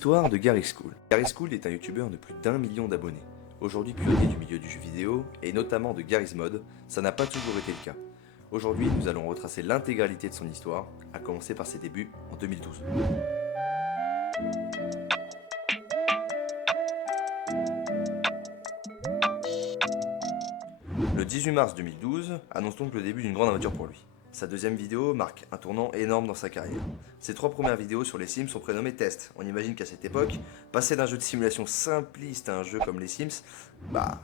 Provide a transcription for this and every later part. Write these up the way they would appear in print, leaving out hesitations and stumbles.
L'histoire de Gary School. Gary School est un youtubeur de plus d'1 million d'abonnés. Aujourd'hui pionnier du milieu du jeu vidéo, et notamment de Garry's Mod, ça n'a pas toujours été le cas. Aujourd'hui, nous allons retracer l'intégralité de son histoire, à commencer par ses débuts en 2012. Le 18 mars 2012 annonce donc le début d'une grande aventure pour lui. Sa deuxième vidéo marque un tournant énorme dans sa carrière. Ses trois premières vidéos sur les Sims sont prénommées tests. On imagine qu'à cette époque, passer d'un jeu de simulation simpliste à un jeu comme les Sims,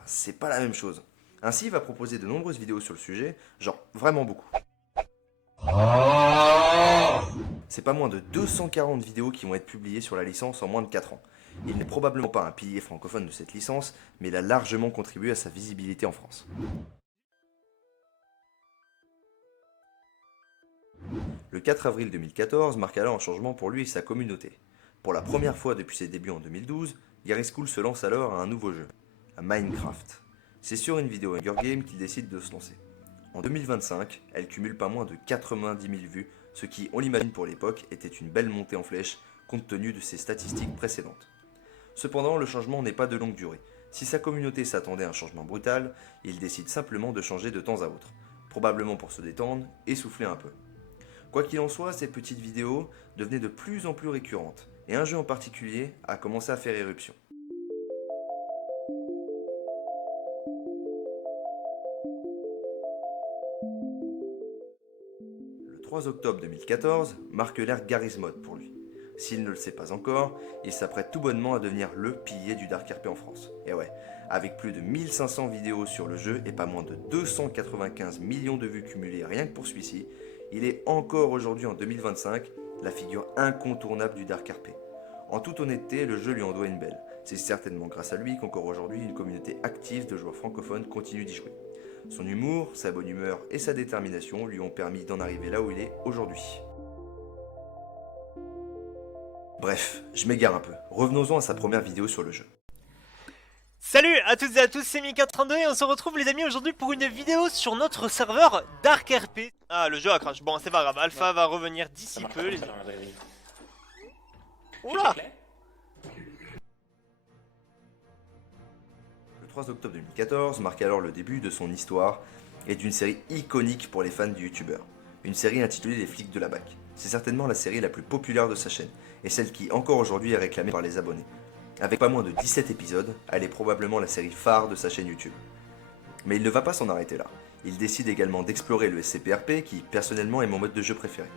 c'est pas la même chose. Ainsi, il va proposer de nombreuses vidéos sur le sujet, genre vraiment beaucoup. C'est pas moins de 240 vidéos qui vont être publiées sur la licence en moins de 4 ans. Il n'est probablement pas un pilier francophone de cette licence, mais il a largement contribué à sa visibilité en France. Le 4 avril 2014 marque alors un changement pour lui et sa communauté. Pour la première fois depuis ses débuts en 2012, Garry's School se lance alors à un nouveau jeu, à Minecraft. C'est sur une vidéo Hunger Games qu'il décide de se lancer. En 2025, elle cumule pas moins de 90 000 vues, ce qui, on l'imagine pour l'époque, était une belle montée en flèche compte tenu de ses statistiques précédentes. Cependant, le changement n'est pas de longue durée. Si sa communauté s'attendait à un changement brutal, il décide simplement de changer de temps à autre, probablement pour se détendre et souffler un peu. Quoi qu'il en soit, ces petites vidéos devenaient de plus en plus récurrentes, et un jeu en particulier a commencé à faire éruption. Le 3 octobre 2014 marque l'ère Garry's Mod pour lui. S'il ne le sait pas encore, il s'apprête tout bonnement à devenir le pilier du Dark RP en France. Et ouais, avec plus de 1500 vidéos sur le jeu et pas moins de 295 millions de vues cumulées rien que pour celui-ci, il est encore aujourd'hui en 2025 la figure incontournable du Dark RP. En toute honnêteté, le jeu lui en doit une belle. C'est certainement grâce à lui qu'encore aujourd'hui une communauté active de joueurs francophones continue d'y jouer. Son humour, sa bonne humeur et sa détermination lui ont permis d'en arriver là où il est aujourd'hui. Bref, je m'égare un peu. Revenons-en à sa première vidéo sur le jeu. Salut à toutes et à tous, c'est Mika32 et on se retrouve les amis aujourd'hui pour une vidéo sur notre serveur Dark RP. Ah, le jeu a crash, bon c'est pas grave, Alpha va revenir d'ici peu les amis. Oula! Le 3 octobre 2014 marque alors le début de son histoire et d'une série iconique pour les fans du youtubeur. Une série intitulée Les Flics de la BAC. C'est certainement la série la plus populaire de sa chaîne et celle qui encore aujourd'hui est réclamée par les abonnés. Avec pas moins de 17 épisodes, elle est probablement la série phare de sa chaîne YouTube. Mais il ne va pas s'en arrêter là. Il décide également d'explorer le SCPRP qui, personnellement, est mon mode de jeu préféré.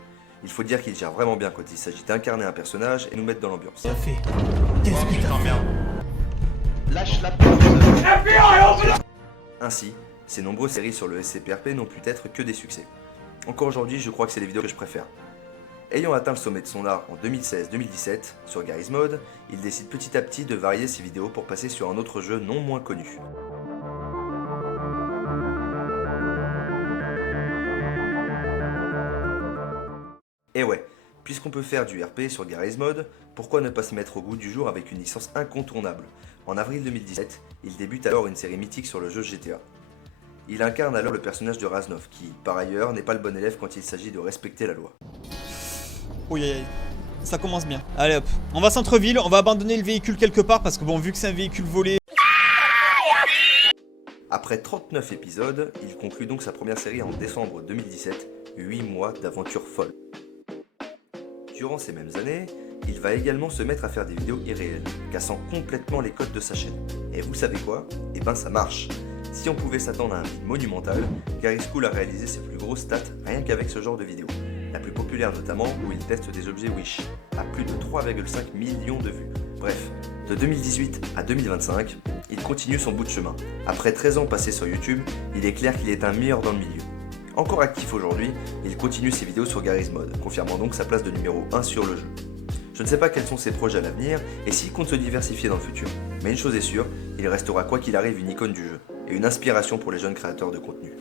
Il faut dire qu'il gère vraiment bien quand il s'agit d'incarner un personnage et nous mettre dans l'ambiance. Qu'est-ce que t'as fait? Lâche la porte. Ainsi, ces nombreuses séries sur le SCPRP n'ont pu être que des succès. Encore aujourd'hui, je crois que c'est les vidéos que je préfère. Ayant atteint le sommet de son art en 2016-2017 sur Garry's Mod, il décide petit à petit de varier ses vidéos pour passer sur un autre jeu non moins connu. Et ouais, puisqu'on peut faire du RP sur Garry's Mod, pourquoi ne pas se mettre au goût du jour avec une licence incontournable? En avril 2017, il débute alors une série mythique sur le jeu GTA. Il incarne alors le personnage de Raznov, qui, par ailleurs, n'est pas le bon élève quand il s'agit de respecter la loi. Oui, ça commence bien. Allez hop, on va centre-ville, on va abandonner le véhicule quelque part parce que bon, vu que c'est un véhicule volé... Après 39 épisodes, il conclut donc sa première série en décembre 2017, 8 mois d'aventure folle. Durant ces mêmes années, il va également se mettre à faire des vidéos irréelles, cassant complètement les codes de sa chaîne. Et vous savez quoi? Eh ben ça marche. Si on pouvait s'attendre à un vide monumental, Garry's School a réalisé ses plus grosses stats rien qu'avec ce genre de vidéos. La plus populaire notamment où il teste des objets Wish, à plus de 3,5 millions de vues. Bref, de 2018 à 2025, il continue son bout de chemin. Après 13 ans passés sur YouTube, il est clair qu'il est un meilleur dans le milieu. Encore actif aujourd'hui, il continue ses vidéos sur Garry's Mod, confirmant donc sa place de numéro 1 sur le jeu. Je ne sais pas quels sont ses projets à l'avenir et s'il compte se diversifier dans le futur, mais une chose est sûre, il restera quoi qu'il arrive une icône du jeu et une inspiration pour les jeunes créateurs de contenu.